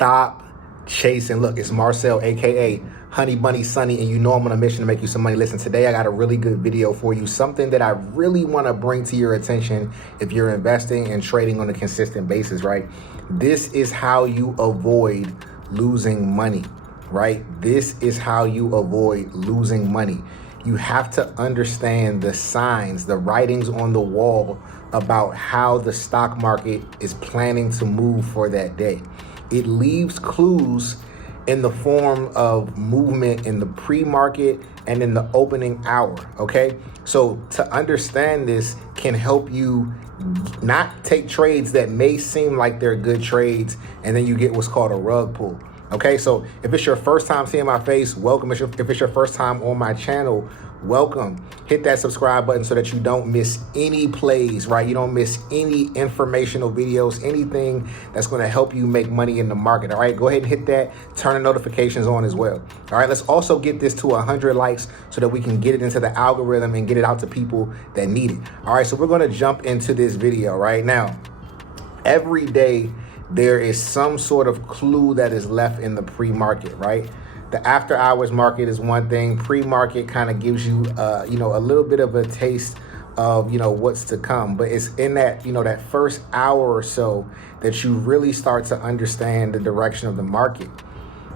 Stop chasing. Look, it's Marcel, aka Honey Bunny Sunny, and you know I'm on a mission to make you some money. Listen, today I got a really good video for you, something that I really want to bring to your attention if you're investing and trading on a consistent basis, right? This is how you avoid losing money, right? This is how you avoid losing money. You have to understand the signs, the writings on the wall about how the stock market is planning to move for that day. It leaves clues in the form of movement in the pre-market and in the opening hour, okay? So to understand this can help you not take trades that may seem like they're good trades and then you get what's called a rug pull. Okay, so if it's your first time seeing my face, welcome. If it's your first time on my channel, welcome. Hit that subscribe button so that you don't miss any plays, right? You don't miss any informational videos, anything that's going to help you make money in the market. All right, go ahead and hit that. Turn the notifications on as well. All right, let's also get this to 100 likes so that we can get it into the algorithm and get it out to people that need it. All right, so we're going to jump into this video right now. Every day, there is some sort of clue that is left in the pre-market, right? The after hours market is one thing. Pre-market kind of gives you, a little bit of a taste of, what's to come. But it's in that, that first hour or so that you really start to understand the direction of the market.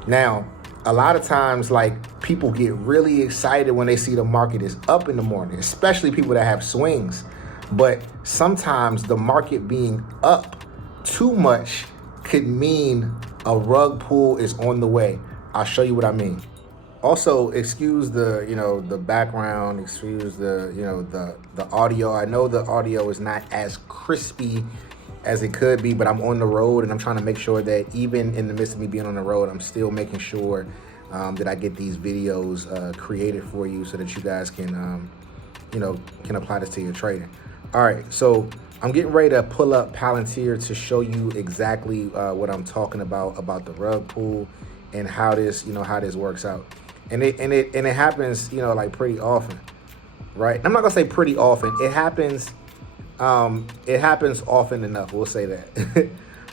Now, a lot of times, like, people get really excited when they see the market is up in the morning, especially people that have swings. But sometimes the market being up too much could mean a rug pull is on the way. I'll show you what I mean. Also, excuse the, the background, excuse the audio. I know the audio is not as crispy as it could be, but I'm on the road and I'm trying to make sure that even in the midst of me being on the road, I'm still making sure that I get these videos created for you so that you guys can, can apply this to your trading. All right, so I'm getting ready to pull up Palantir to show you exactly what I'm talking about the rug pull and how this, how this works out. And it happens, like pretty often, right? I'm not gonna say pretty often. It happens often enough. We'll say that.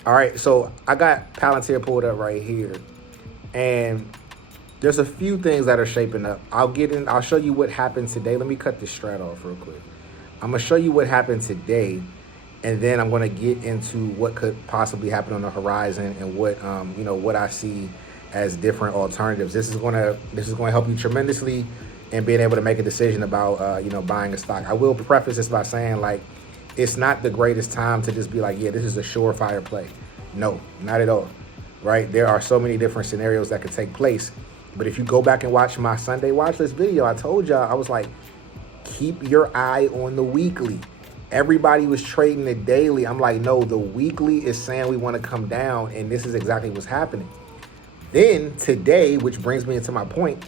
All right, so I got Palantir pulled up right here, and there's a few things that are shaping up. I'll show you what happened today. Let me cut this strat off real quick. I'm gonna show you what happened today, and then I'm gonna get into what could possibly happen on the horizon and what what I see as different alternatives. This is gonna help you tremendously in being able to make a decision about buying a stock. I will preface this by saying, like, it's not the greatest time to just be like, yeah, this is a surefire play. No, not at all. Right? There are so many different scenarios that could take place. But if you go back and watch my Sunday watch list video, I told y'all, I was like, keep your eye on the weekly. Everybody was trading the daily. I'm like, no, the weekly is saying we want to come down, and this is exactly what's happening. Then today, which brings me into my point,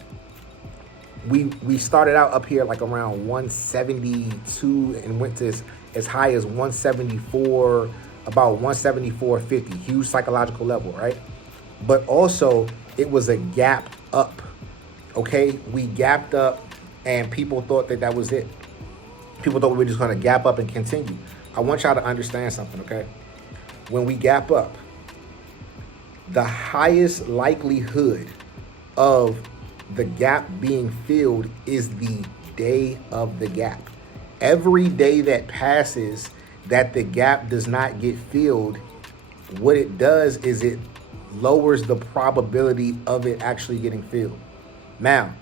we started out up here like around 172 and went to as high as 174, about 174.50, huge psychological level, right? But also it was a gap up, okay? We gapped up and people thought that was it. People thought we were just gonna gap up and continue. I want y'all to understand something, okay? When we gap up, the highest likelihood of the gap being filled is the day of the gap. Every day that passes that the gap does not get filled, what it does is it lowers the probability of it actually getting filled. Now,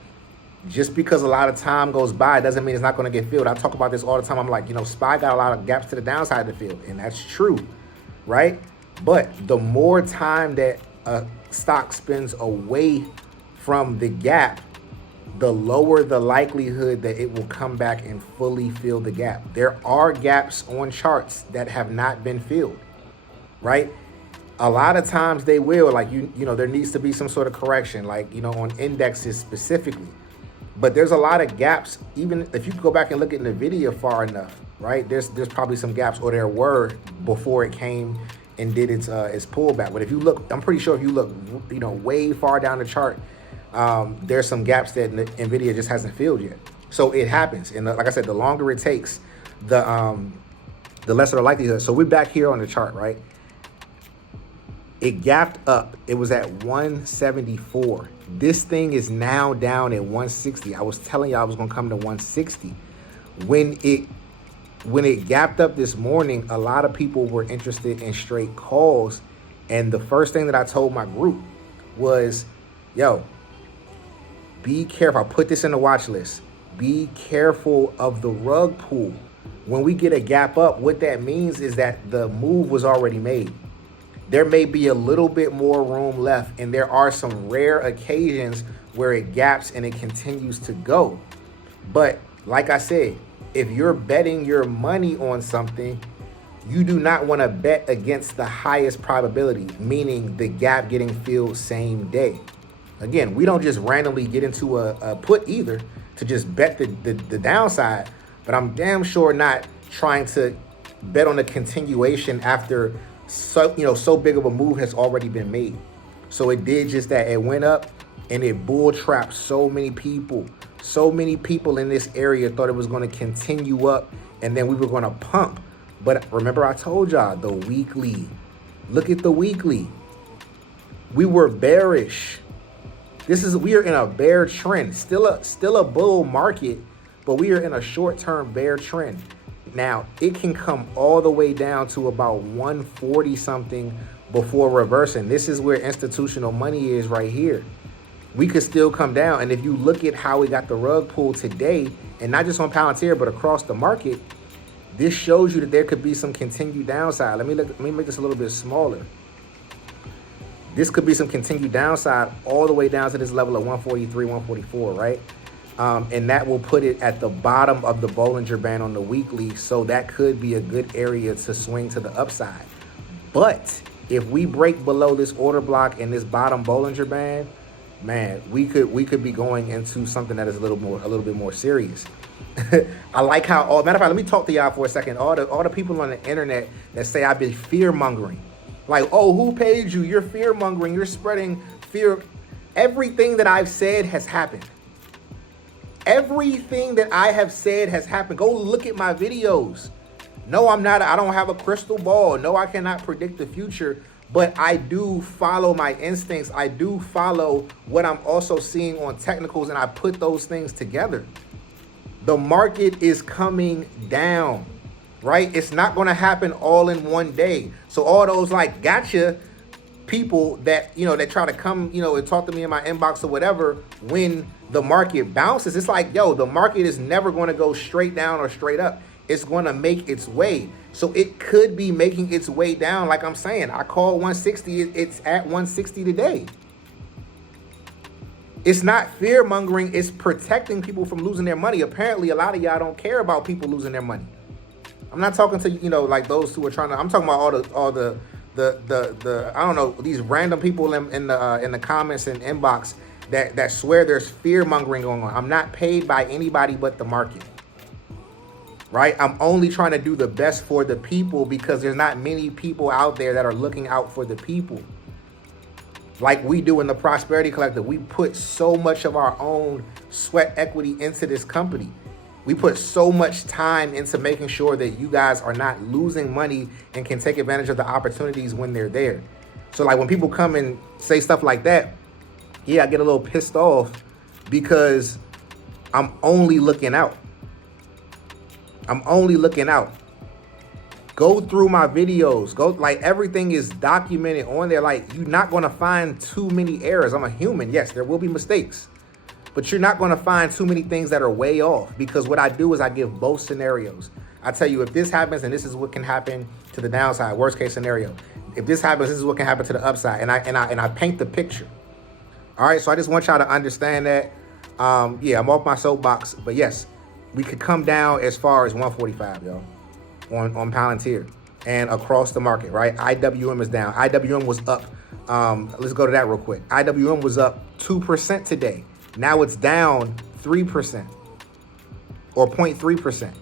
just because a lot of time goes by doesn't mean it's not going to get filled. I talk about this all the time. I'm like, SPY got a lot of gaps to the downside to fill, and that's true, right? But the more time that a stock spends away from the gap, the lower the likelihood that it will come back and fully fill the gap. There are gaps on charts that have not been filled, right? A lot of times they will, like, there needs to be some sort of correction, like, on indexes specifically. But there's a lot of gaps, even if you go back and look at the video far enough, right? There's probably some gaps, or there were, before it came and did its pullback. But if you look, I'm pretty sure if you look, way far down the chart, there's some gaps that NVIDIA just hasn't filled yet. So it happens. And like I said, the longer it takes, the lesser the likelihood. So we're back here on the chart, right? It gapped up. It was at 174. This thing is now down at 160. I was telling y'all I was gonna come to 160. When it gapped up this morning, a lot of people were interested in straight calls. And the first thing that I told my group was, yo, be careful. I put this in the watch list. Be careful of the rug pull. When we get a gap up, what that means is that the move was already made. There may be a little bit more room left, and there are some rare occasions where it gaps and it continues to go. But like I said, if you're betting your money on something, you do not want to bet against the highest probability, meaning the gap getting filled same day. Again, we don't just randomly get into a put either to just bet the downside, but I'm damn sure not trying to bet on a continuation after so big of a move has already been made. So it did just that. It went up and it bull trapped so many people. So many people in this area thought it was going to continue up and then we were going to pump. But remember I told y'all the weekly. Look at the weekly. We were bearish. We are in a bear trend. Still a bull market, but we are in a short-term bear trend. Now, it can come all the way down to about 140 something before reversing. This is where institutional money is right here. We could still come down. And if you look at how we got the rug pulled today, and not just on Palantir, but across the market, this shows you that there could be some continued downside. Let me make this a little bit smaller. This could be some continued downside all the way down to this level of 143, 144, right? And that will put it at the bottom of the Bollinger Band on the weekly. So that could be a good area to swing to the upside. But if we break below this order block and this bottom Bollinger Band, man, we could be going into something that is a little bit more serious. I like how matter of fact, let me talk to y'all for a second. All the people on the internet that say I've been fear mongering. Like, oh, who paid you? You're fear mongering. You're spreading fear. Everything that I've said has happened. Everything that I have said has happened. Go look at my videos. No, I don't have a crystal ball. No, I cannot predict the future, but I do follow my instincts. I do follow what I'm also seeing on technicals, and I put those things together. The market is coming down, right? It's not going to happen all in one day. So all those like gotcha people that, that try to come, and talk to me in my inbox or whatever, when the market bounces, it's like, yo, the market is never going to go straight down or straight up. It's going to make its way. So it could be making its way down. Like I'm saying, I call 160. It's at 160 today. It's not fear mongering. It's protecting people from losing their money. Apparently, a lot of y'all don't care about people losing their money. I'm not talking to, like those who are trying to, I'm talking about all the I don't know, these random people in the comments and inbox that swear there's fear mongering going on. I'm not paid by anybody but the market, right? I'm only trying to do the best for the people because there's not many people out there that are looking out for the people like we do in the Prosperity Collective. We put so much of our own sweat equity into this company. We put so much time into making sure that you guys are not losing money and can take advantage of the opportunities when they're there. So like when people come and say stuff like that, yeah, I get a little pissed off because I'm only looking out. I'm only looking out. Go through my videos. Everything is documented on there. Like, you're not going to find too many errors. I'm a human. Yes, there will be mistakes. But you're not going to find too many things that are way off, because what I do is I give both scenarios. I tell you, if this happens, and this is what can happen to the downside, worst case scenario. If this happens, this is what can happen to the upside. And I paint the picture. All right, so I just want y'all to understand that. Yeah, I'm off my soapbox. But yes, we could come down as far as 145, yo, on Palantir and across the market, right? IWM is down. IWM was up. Let's go to that real quick. IWM was up 2% today. Now it's down 3% or 0.3%,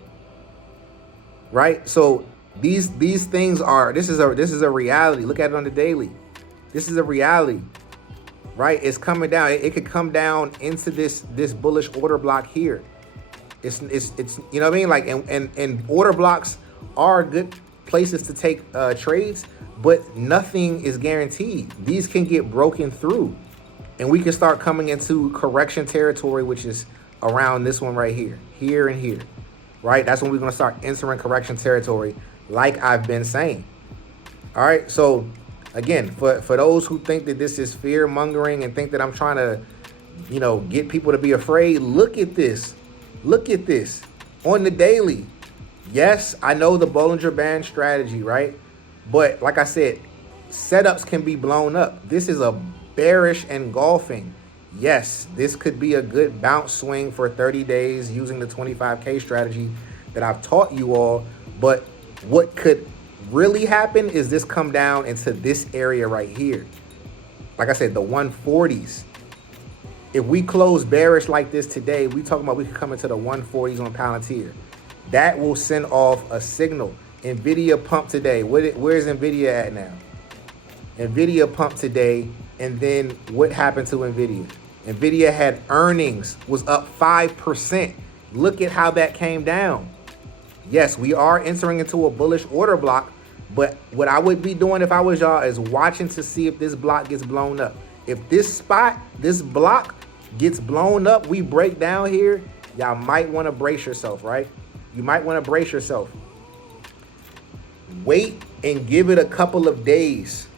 right? So these things are, this is a reality. Look at it on the daily. This is a reality, right? It's coming down. It could come down into this bullish order block here. It's you know what I mean? Like, and order blocks are good. places to take trades, but nothing is guaranteed. These can get broken through, and we can start coming into correction territory, which is around this one right here, here and here, right? That's when we're going to start entering correction territory, like I've been saying. All right, so again, for those who think that this is fear mongering and think that I'm trying to, get people to be afraid, look at this. Look at this on the daily. Yes, I know the Bollinger Band strategy, right? But like I said, setups can be blown up. This is a bearish engulfing. Yes, this could be a good bounce swing for 30 days using the 25K strategy that I've taught you all. But what could really happen is this come down into this area right here. Like I said, the 140s. If we close bearish like this today, we talking about we could come into the 140s on Palantir. That will send off a signal. NVIDIA pumped today. Where's NVIDIA at now? NVIDIA pumped today, and then what happened to NVIDIA? NVIDIA had earnings, was up 5%. Look at how that came down. Yes, we are entering into a bullish order block, but what I would be doing if I was y'all is watching to see if this block gets blown up. If this block gets blown up, we break down here, y'all might want to brace yourself, right? You might want to brace yourself. Wait and give it a couple of days.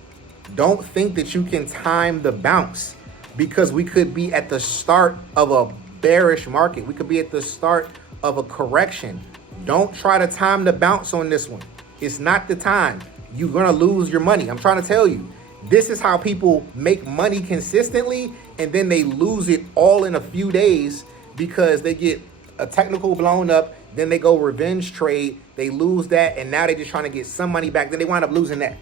Don't think that you can time the bounce, because we could be at the start of a bearish market. We could be at the start of a correction. Don't try to time the bounce on this one. It's not the time. You're going to lose your money. I'm trying to tell you. This is how people make money consistently, and then they lose it all in a few days because they get a technical blown up, then they go revenge trade, they lose that, and now they're just trying to get some money back, then they wind up losing that.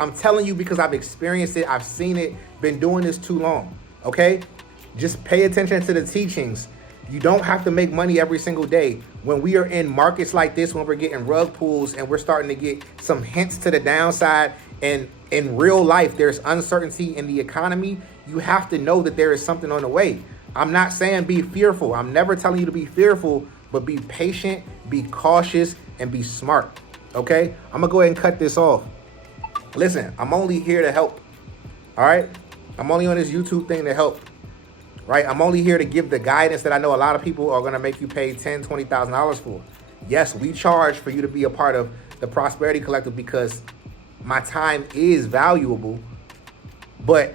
I'm telling you because I've experienced it, I've seen it, been doing this too long, okay? Just pay attention to the teachings. You don't have to make money every single day. When we are in markets like this, when we're getting rug pulls and we're starting to get some hints to the downside, and in real life, there's uncertainty in the economy, you have to know that there is something on the way. I'm not saying be fearful. I'm never telling you to be fearful, but be patient, be cautious, and be smart, okay? I'm gonna go ahead and cut this off. Listen, I'm only here to help, all right? I'm only on this YouTube thing to help, right? I'm only here to give the guidance that I know a lot of people are gonna make you pay $10,000, $20,000 for. Yes, we charge for you to be a part of the Prosperity Collective because my time is valuable, but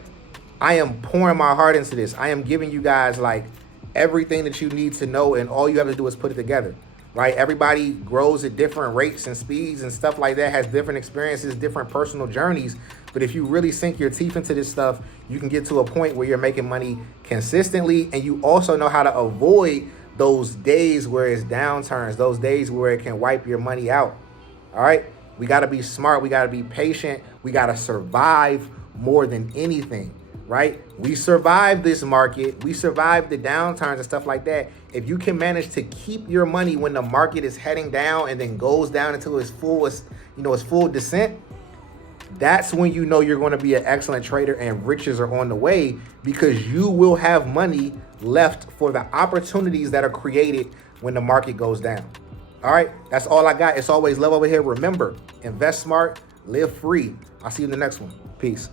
I am pouring my heart into this. I am giving you guys like everything that you need to know, and all you have to do is put it together, right? Everybody grows at different rates and speeds and stuff like that, has different experiences, different personal journeys. But if you really sink your teeth into this stuff, you can get to a point where you're making money consistently, and you also know how to avoid those days where it's downturns, those days where it can wipe your money out, all right? We got to be smart. We got to be patient. We got to survive more than anything, right? We survived this market. We survived the downturns and stuff like that. If you can manage to keep your money when the market is heading down and then goes down until its full descent, that's when you know you're going to be an excellent trader and riches are on the way, because you will have money left for the opportunities that are created when the market goes down. All right, that's all I got. It's always love over here. Remember, invest smart, live free. I'll see you in the next one. Peace.